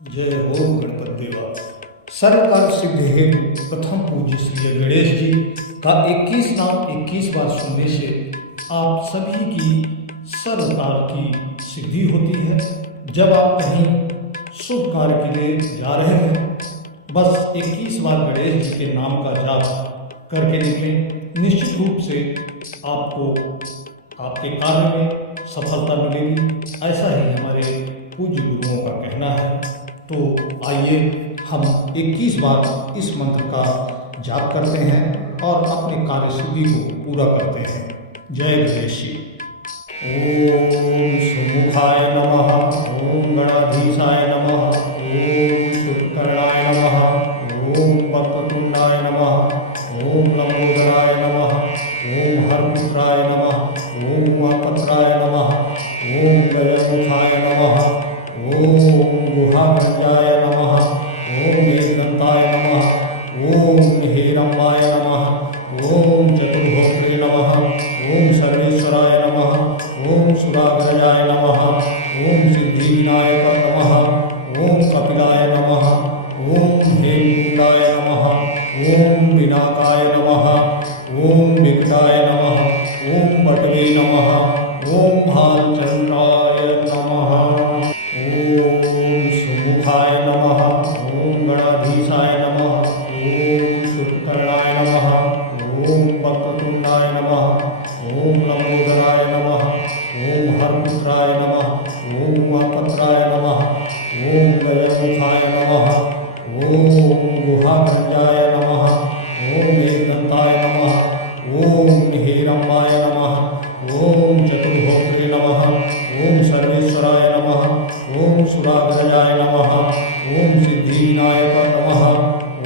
जय हो गणपत देवा। सर्वकाल सिद्ध हेतु प्रथम पूज्य श्री गणेश जी का 21 नाम 21 बार सुनने से आप सभी की सर्वकाल की सिद्धि होती है। जब आप कहीं शुभ कार्य के लिए जा रहे हो, बस 21 बार गणेश जी के नाम का जाप करके निकलें। निश्चित रूप से आपको आपके कार्य में सफलता मिलेगी। ऐसा ही हमारे पूज्य गुरुओं का कहना है। तो आइए हम 21 बार इस मंत्र का जाप करते हैं और अपने कार्य सिद्धि को पूरा करते हैं। जय गणेश जी। ओम सुमुखाय नमः, ओम गणाधीशाय नमः, ओम शुक्कर्णाय नमः, ओम वक्रतुंडाय नमः, ओम लंबोदराय नमः, ओम हरपुत्राय नमः, ओम उमापत्राय नमः, ओम गजमुखाय नमः, ओम गुहागंजाय नमः, ओम एकदंताय नमः, ओम हेरंबाय नमः, ओम चतुर्भोक्त्रे नमः, ओम सर्वेश्वराय नमः, ओम सुराग्रजाय नमः, ओम सिद्धिविनायक नमः, ओम कपिलाय नमः, ओम हेमकुंडाय नमः, ओम विनाकाय नमः, ओम विकटाय नमः, ओम बटवे नमः, ओम भालचंद्राय नमः, ओम सुमुखाय नमः, ओम गणाधीशाय नमः, ओम शुक्कर्णाय नमः, ओम वक्रतुंडाय नमः, ओम लंबोदराय नमः, ओम हरपुत्राय नमः, ओम उमापत्राय नमः, ओम गजमुखाय नमः, ओम गुहागंजाय नमः, ओम एकदंताय नमः, ओम हेरंबाय नमः, ओम चतुर्भोक्त्रे नमः, ओम सर्वेश्वराय नमः, ओम सुराग्रजाय नमः, ओम सिद्धिविनायक नमः,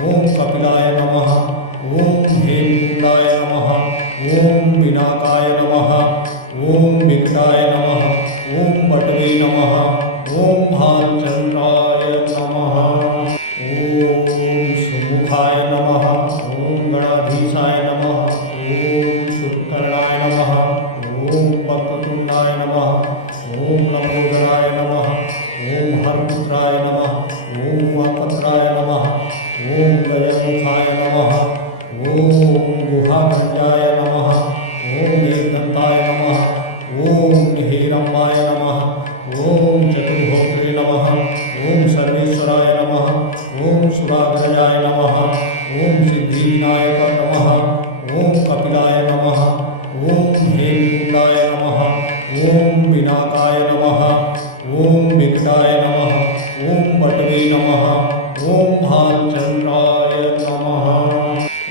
ओम कपिलाय नमः, ओम हेमकुंडाय नमः, ओम विनाकाय नमः, ओम विकटाय नमः, ओम बटवे नमः, ओम भालचंद्राय नमः, ओम सुमुखाय नमः, ओम गणाधीशाय नमः, ओम शुक्कर्णाय नमः, ओम वक्रतुंडाय नमः, ओम लंबोदराय नमः, ओम हरपुत्राय नमः, ओम उमापत्राय नमः, ओम गजमुखाय नमः, ओम गुहागंजाय नमः, ओम एकदंताय नमः, ओम हेरंबाय नमः, ओम चतुर्भोक्त्रे नमः, ओम सर्वेश्वराय नमः, ओम सुराग्रजाय नमः, ओम सिद्धिविनायक नमः, ओम कपिलाय नमः, ओम हेमकुंडाय नमः, ओम विनाकाय नमः, ओम विकटाय नमः, ओम बटवे नमः, ओम भालचंद्राय नमः,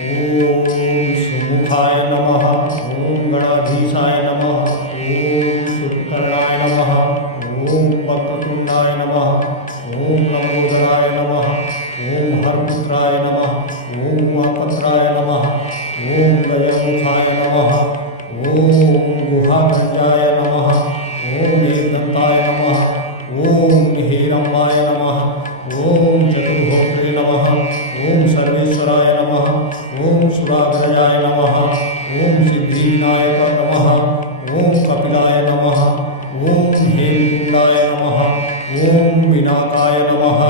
ओम सुमुखाय नमः, ओम गणाधीशाय नमः, ओम शुक्कर्णाय नमः, ओम वक्रतुंडाय नमः, ओम लंबोदराय नमः, ओम हरपुत्राय नमः, ओम उमापत्राय नमः, ओम गजमुखाय नमः, ओम गुहागंजाय नमः, ओम एकदंताय नमः, ओम हेरंबाय नमः, ओम चतुर्भोक्त्रे नमः, ओम सर्वेश्वराय नमः, ओम सुराग्रजाय नमः, ओम सिद्धिविनायक नमः, ओम कपिलाय नमः, ओम हेमकुंडाय नमः, ओम विनाकाय नमः,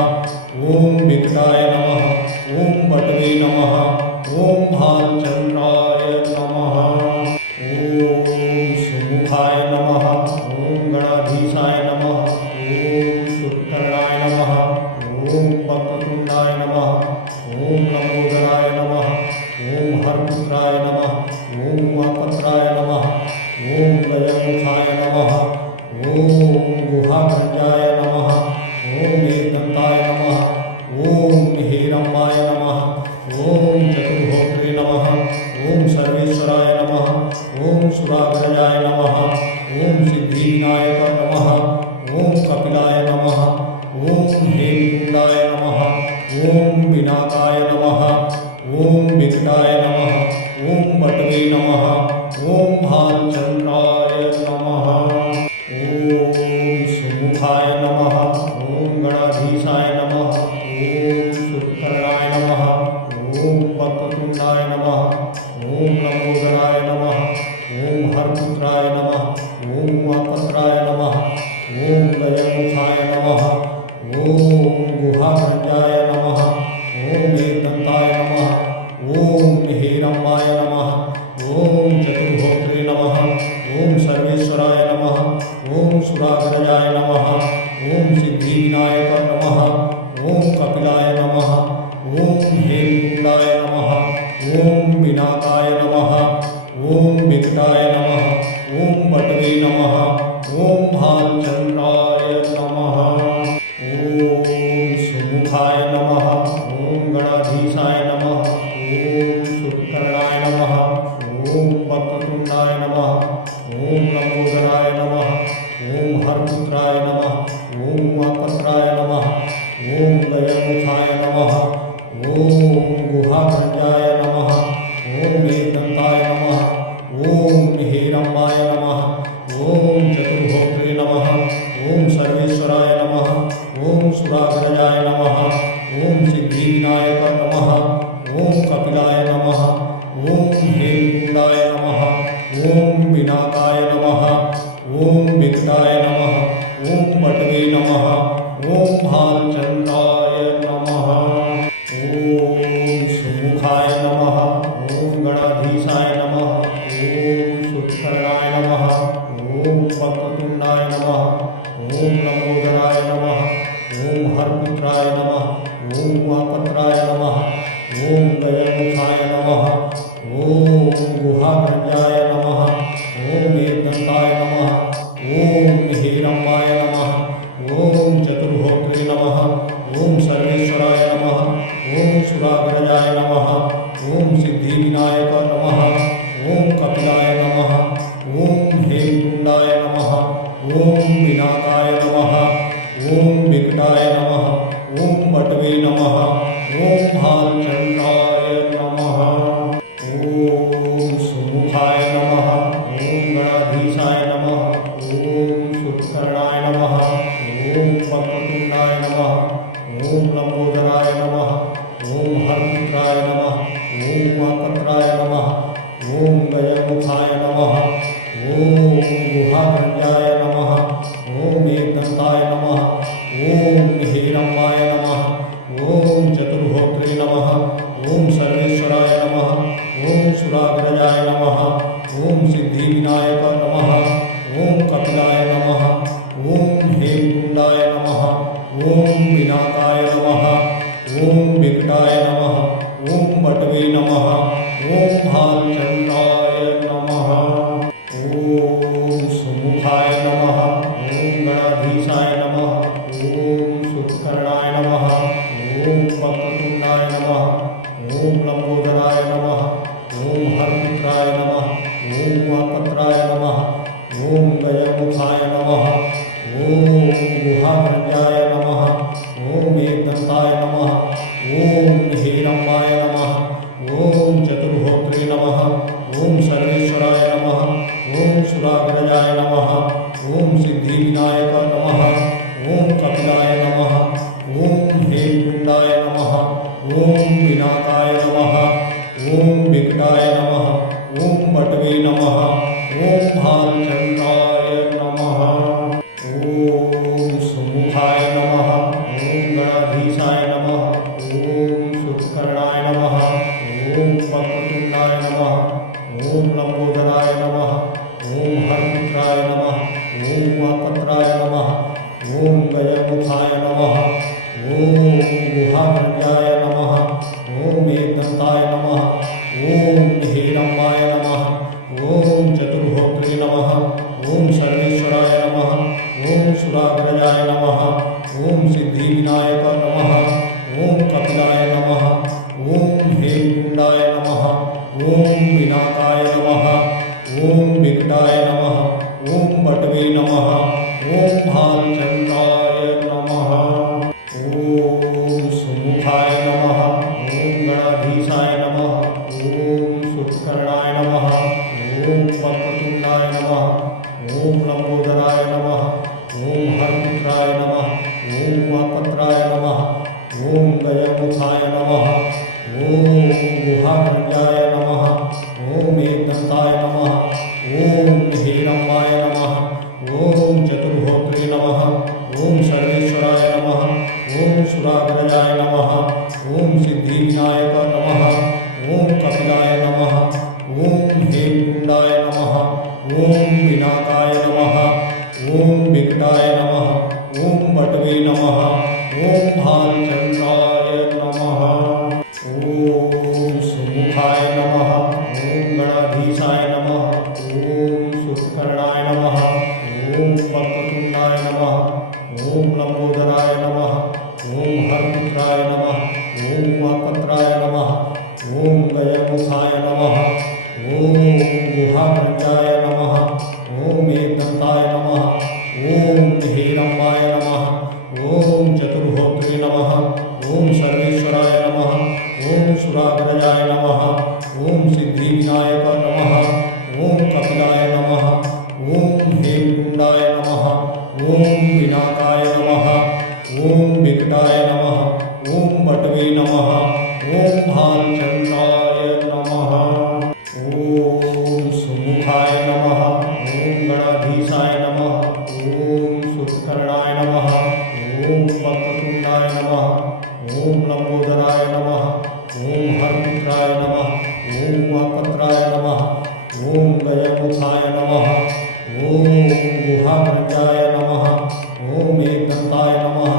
ओम विकटाय नमः, ओम बटवे नमः, ओम भालचंद्राय नमः, ओम सुमुखाय नमः, ओम गणाधीशाय नमः, ओम शुक्कर्णाय नमः, ओम वक्रतुंडाय नमः, ओम लंबोदराय नमः, ओम हरपुत्राय नमः, ओम उमापत्राय नमः, ओम गजमुखाय नमः, ओम गुहागंजाय नमः, ओम एकदंताय नमः, ओम हेरंबाय नमः, ओम चतुर्भोक्त्रे नमः, ओम सर्वेश्वराय नमः, ओम सुराग्रजाय नमः, ओम सिद्धिविनायक नमः, ओम कपिलाय नमः, ओम हेमकुंडाय नमः, ओम विनाकाय नमः, ओम विकटाय नमः, ओम बटवे नमः, ओम भालचंद्राय नमः, ओम सुमुखाय नमः, ओम गणाधीशाय नमः, ओम शुक्कर्णाय नमः, ओम वक्रतुंडाय नमः, ओम लंबोदराय नमः, ओम हरपुत्राय नमः, ओम उमापत्राय नमः, ओम गजमुखाय नमः, ओम गुहाग्रजाय नमः। ओम एकदंताय नमः। ओम हेरंबाय नमः। ओम चतुर्होत्रे नमः। ओम सर्वेश्वराय नमः। ओम सुराग्रजाय नमः। ओम सिद्धिविनायक नमः। ओम कपिलाय नमः। ओम हेमकुंडाय नमः। ओम विनाकाय नमः। ओम विकटाय नमः। ओम बटवे नमः। ओम भालचंद्राय नमः। ओम सुमुखाय नमः। ओम गणाधीशाय नमः। ओम शुक्कर्णाय नमः। ओम वक्रतुंडाय नमः। ओम लंबोदराय नमः। ओम हरपुत्राय नमः। ओम उमापत्राय नमः। ओम गजमुखाय नमः। ओम गुहाग्रजाय नमः। ओम एकदंताय नमः। ओम हेरंबाय नमः। ओम चतुर्होत्रे नमः। ओम सर्वेश्वराय नमः। ओम सुराग्रजाय नमः। ओम सिद्धिविनायक नमः। ओम कपिलाय नमः। ओम हेमकुंडाय नमः। ओम विनाकाय नमः। ओम विकटाय नमः। ओम बटवे नमः। ओम भालचंद्राय नमः। ओम सुमुखाय नमः। ओम गणाधीशाय नमः। ओम शुक्कर्णाय नमः। ओम वक्रतुंडाय नमः। ओम लंबोदराय नमः। ओम हरपुत्राय नमः। ओम उमापत्राय नमः। ओम गजमुखाय नमः। ओम गुहाग्रजाय नमः। ओम एकदंताय नमः। ओम हेरंबाय नमः। ओम चतुर्होत्रे नमः। ओम सर्वेश्वराय नमः। ओम सुराग्रजाय नमः। ओम सिद्धिविनायक नमः। ओम कपिलाय नमः। ओम हेमकुंडाय नमः। ओम विनाकाय नमः। ओम विकटाय नमः। ओम बटवे नमः। ओम भालचंद्राय नमः। ओम सुमुखाय नमः। ओम गणाधीशाय नमः। ओम शुक्कर्णाय नमः। ओम वक्रतुंडाय नमः। ओम लंबोदराय नमः। ओम हरपुत्राय नमः। ओम उमापत्राय नमः। ओम गजमुखाय नमः। ओम गुहाग्रजाय नमः। ओम एकदंताय नमः। ओम हेरंबाय नमः। ओम चतुर्होत्रे नमः। ओम सर्वेश्वराय नमः। ओम सुराग्रजाय नमः। ओम सिद्धिविनायक नमः। ओम कपिलाय नमः। ओम हेमकुंडाय नमः। ओम विनाकाय नमः। ओम विकटाय नमः। ओम बटवे नमः। ओम भालचंद्राय नमः। ओम सुमुखाय नमः। ओम गणाधीशाय नमः। ओम शुक्कर्णाय नमः। ओम वक्रतुंडाय नमः। ओम लंबोदराय नमः। ओम हरपुत्राय नमः। ओम उमापत्राय नमः। ओम गजमुखाय नमः। ओम गुहाग्रजाय नमः। ओम एकदंताय नमः। ओम हेरंबाय नमः। ओम चतुर्होत्रे नमः। ओम सर्वेश्वराय नमः। ओम सुराग्रजाय नमः। ओम सिद्धिविनायक नमः। ओम कपिलाय नमः। ओम हेमकुंडाय नमः। ओम विनाकाय नमः। ओम विकटाय नमः। ओम बटवे नमः। ओम भालचंद्राय नमः। ओम सुमुखाय नमः। ओम गणाधीशाय नमः। ओम शुक्कर्णाय नमः। ओम वक्रतुंडाय नमः। ओम लंबोदराय नमः। ओम हरपुत्राय नमः। ओम उमापत्राय नमः। ओम गजमुखाय नमः। ओम गुहाग्रजाय नमः। ओम एकदंताय नमः। ओम हेरंबाय नमः। ओम चतुर्होत्रे नमः। ओम सर्वेश्वराय नमः। ओम सुराग्रजाय नमः। ओम सिद्धिविनायक नमः। ओम कपिलाय नमः। ओम हेमकुंडाय नमः। ओम विनाकाय नमः। ओम विकटाय नमः। ओम बटवे नमः। ओम भालचंद्राय नमः। ओम सुमुखाय नमः। ओम गणाधीशाय नमः। ओम शुक्कर्णाय नमः। ओम वक्रतुंडाय नमः। ओम लंबोदराय नमः। ओम हरपुत्राय नमः। ओम उमापत्राय नमः। ओम गजमुखाय नमः। ओम गुहाग्रजाय नमः। ओम एकदंताय नमः। ओम हेरंबाय नमः। ओम चतुर्होत्रे नमः। ओम सर्वेश्वराय नमः। ओम सुरा सुराग्रजाय नमः। ओम सिद्धिविनायक नमः। ओम कपिलाय नमः। ओम हेमकुंडाय नमः। ओम पिनाकाय नमः। ओम विकटाय नमः। ओम बटवे नमः। ओम भालचंद्राय नमः। ओम सुमुखाय नमः। ओम गणाधीशाय नमः। ओम शुक्कर्णाय नमः। ओम वक्रतुंडाय नमः। ओम लंबोदराय नमः। ओम हरपुत्राय नमः। ओम वाकत्राय नमः। ओम गजमुखाय नमः। ओम गुहाग्रजाय नमः। ओम एकदंताय नमः। ओम हेरंबाय नमः। ओम चतुर्होत्रे नमः। ओम सर्वेश्वराय नमः। ओम सुराग्रजाय नमः। ओम सिद्धिविनायक नमः। ओम कपिलाय नमः। ओम हेमकुंडाय नमः। ओम पिनाकाय नमः। ओम विकटाय नमः। ओम बटवे नमः। ओम भालचंद्राय नमः। ओम सुमुखाय नमः। ओम गणाधीशाय नमः। ओम शुक्कर्णाय नमः। ओम वक्रतुंडाय नमः। ओम लंबोदराय नमः। ओम हरपुत्राय नमः। ओम वाकत्राय नमः। ओम गजमुखाय नमः। ओम गुहाग्रजाय नमः। ओम एकदंताय नमः।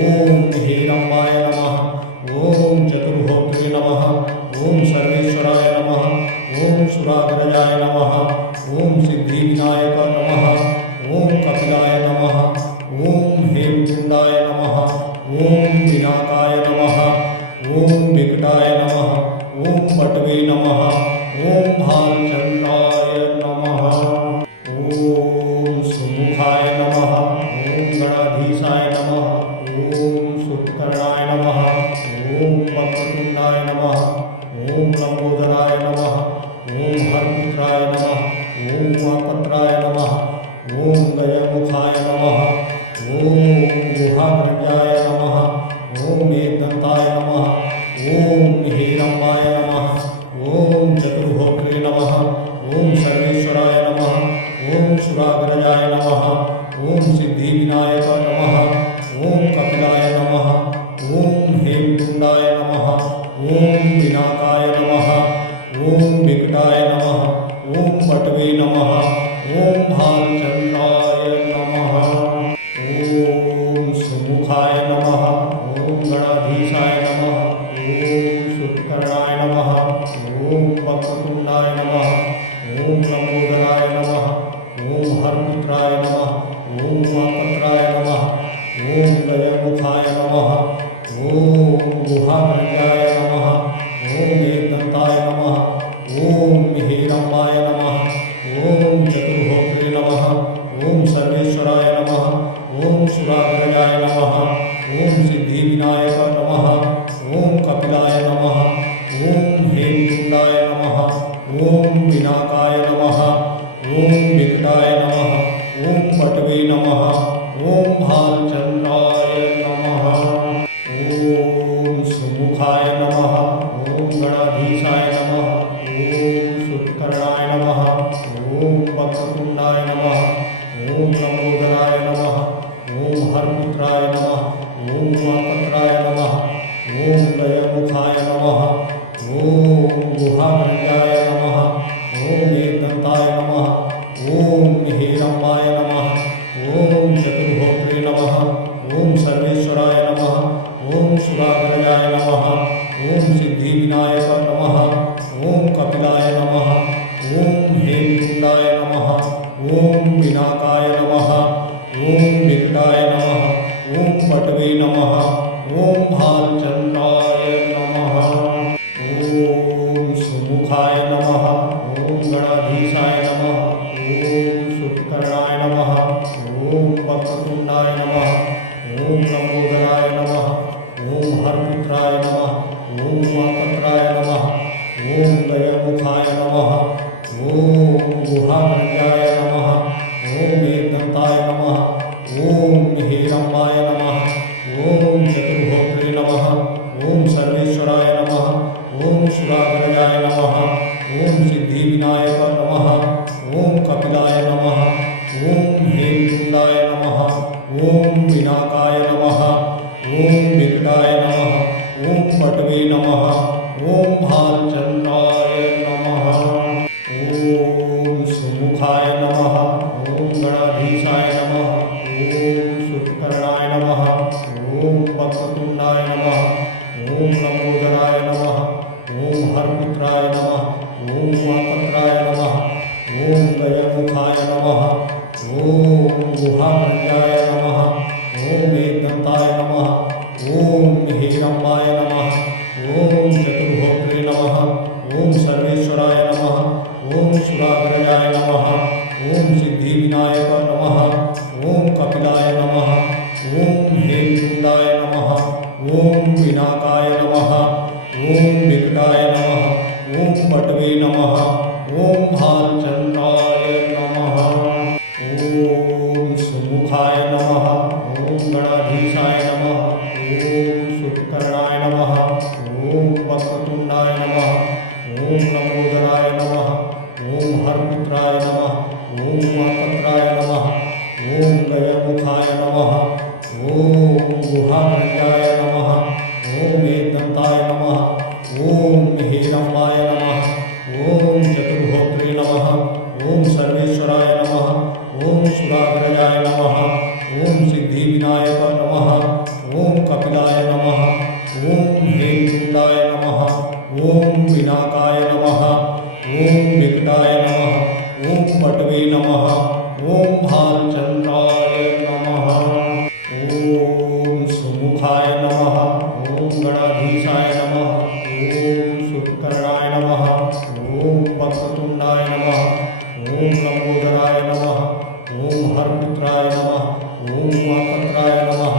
ओम हेरंबाय नमः। ओम चतुर्होत्रे नमः। ओम सर्वेश्वराय नमः। ओम सुराग्रजाय नमः। ओम सिद्धिविनायक नमः। ओम कपिलाय नमः। ओम हेमकुंडाय नमः। ओम पिनाकाय नमः। ओम विकटाय नमः। ओम बटवे नमः। ओम भालचंद्राय नमः। ओम सुमुखाय नमः। ओम गणाधीशाय नमः। ओम शुक्कर्णाय नमः। ओम वक्रतुंडाय नमः। ओम लंबोदराय नमः। ओम हरपुत्राय नमः। ओम वाकत्राय नमः। ओम गजमुखाय नमः। ओम गुहाग्रजाय नमः। ओम एकदंताय नमः। ओम हेरंबाय नमः। ओम चतुर्होत्रे नमः। ओम सर्वेश्वराय नमः। ओम सुराग्रजाय नमः। ओम सिद्धिविनायक नमः। ओम कपिलाय नमः। ओम हेमकुंडाय नमः। ओम पिनाकाय नमः। ओम विकटाय नमः। ओम बटवे नमः। ओम भालचंद्राय नमः। ओम सुमुखाय नमः। ओम गणाधीशाय नमः। ओम शुक्कर्णाय नमः। ओम वक्रतुंडाय नमः। ओम लंबोदराय नमः। ओम हरपुत्राय नमः। ओम वाकत्राय नमः। ओम गजमुखाय नमः। ओम गुहाग्रजाय नमः। ओम एकदंताय नमः। ओम हेरंबाय नमः। ओम चतुर्होत्रे नमः। ओम सर्वेश्वराय नमः। ओम सुराग्रजाय नमः। ओम सिद्धिविनायक नमः। ओम कपिलाय नमः। ओम हेमकुंडाय नमः। ओम पिनाकाय नमः। ओम विकटाय नमः। ओम बटवे नमः। ओम भालचंद्राय नमः। ओम सुमुखाय नमः। ओम गणाधीशाय नमः। ओम शुक्कर्णाय नमः। ओम वक्रतुंडाय नमः। ओम लंबोदराय नमः। ओम हरपुत्राय नमः। ओम वाकत्राय नमः। ओम गजमुखाय नमः। ओम गुहाग्रजाय नमः। ओम एकदंताय नमः। ओम हेरंबाय नमः। ओम चतुर्होत्रे नमः। ओम सर्वेश्वराय नमः। ओम सुराग्रजाय नमः। ओम सिद्धिविनायक नमः। ओम कपिलाय नमः। ओम हेमकुंडाय नमः। ओम पिनाकाय नमः। ओम विकटाय नमः। ओम बटवे नमः। ओम भालचंद्राय नमः। ओम सुमुखाय नमः। ओम गणाधीशाय नमः। ओम शुक्कर्णाय नमः। ओम वक्रतुंडाय नमः। ओम लंबोदराय नमः। ओम हरपुत्राय नमः। ओम वाकत्राय नमः। ओम गजमुखाय नमः। ओम गुहाग्रजाय नमः। ओम एकदंताय नमः। ओम हेरंबाय नमः। ओम चतुर्होत्रे नमः। ओम विकटाय नमः। ओम पटवे नमः। ओम भालचंद्राय नमः। ओम सुमुखाय नमः। ओम गणाधीशाय नमः। ओम शुक्कर्णाय नमः। ओम वक्रतुंडाय नमः। ओम लंबोदराय नमः। ओम हरपुत्राय नमः। ओम वातत्राय नमः। ओम गजमुखाय नमः। ओम गुहामृगाय नमः। ओम एकदंताय नमः। ओम हिरंबाय नमः। ओम चतुर्भोक्त्रे नमः। ओम सर्वेश्वराय नमः। ओम सुराग्रजाय नमः। ओम सिद्धिविनायक नमः। ओम कपिलाय नमः। ओम हेमकुंडाय नमः। ओम पिनाकाय नमः। ओम विकटाय नमः। ओम पटवे नमः। ओम भालचंद्राय नमः। ओम सुमुखाय नमः। ओम गणाधीशाय नमः। ओम शुक्कर्णाय नमः। ओम वक्रतुंडाय नमः। ओम लंबोदराय नमः। ओम हरपुत्राय नमः। ओम वातत्राय नमः। ओम गजमुखाय नमः। ओम गुहामृगाय नमः। ओम एकदंताय नमः। ओम हिरंबाय नमः। ओम चतुर्भोक्त्रे नमः। ओम सर्वेश्वराय नमः। ओम सुराग्रजाय नमः। ओम सिद्धिविनायक नमः। ओम कपिलाय नमः। ओम हेमकुंडाय नमः। ओम पिनाकाय नमः। ओम विकटाय नमः। ओम पटवे नमः। ओम भालचंद्राय नमः। ओम सुमुखाय नमः। ओम गणाधीशाय नमः। ओम शुक्कर्णाय नमः। ओम वक्रतुंडाय नमः। ओम लंबोदराय नमः। ओम हरपुत्राय नमः। ओम वातत्राय नमः।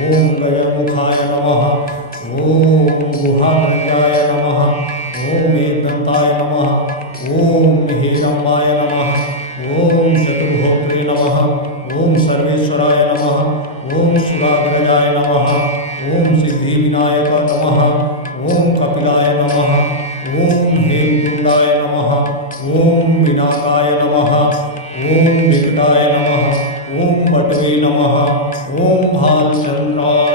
ओम गजमुखाय नमः। ओम गुहामृगाय नमः। ओम एकदंताय नमः। ओम हिरंबाय नमः। ओम चतुर्भोक्त्रे नमः। ओम सर्वेश्वराय नमः। ओम सुराग्रजाय नमः। ओम सिद्धिविनायक नमः। ओम कपिलाय नमः। ओम हेमकुंडाय नमः। ओम पिनाकाय नमः। ओम विकटाय नमः। ओम पटवे नमः। ओम भालचंद्राय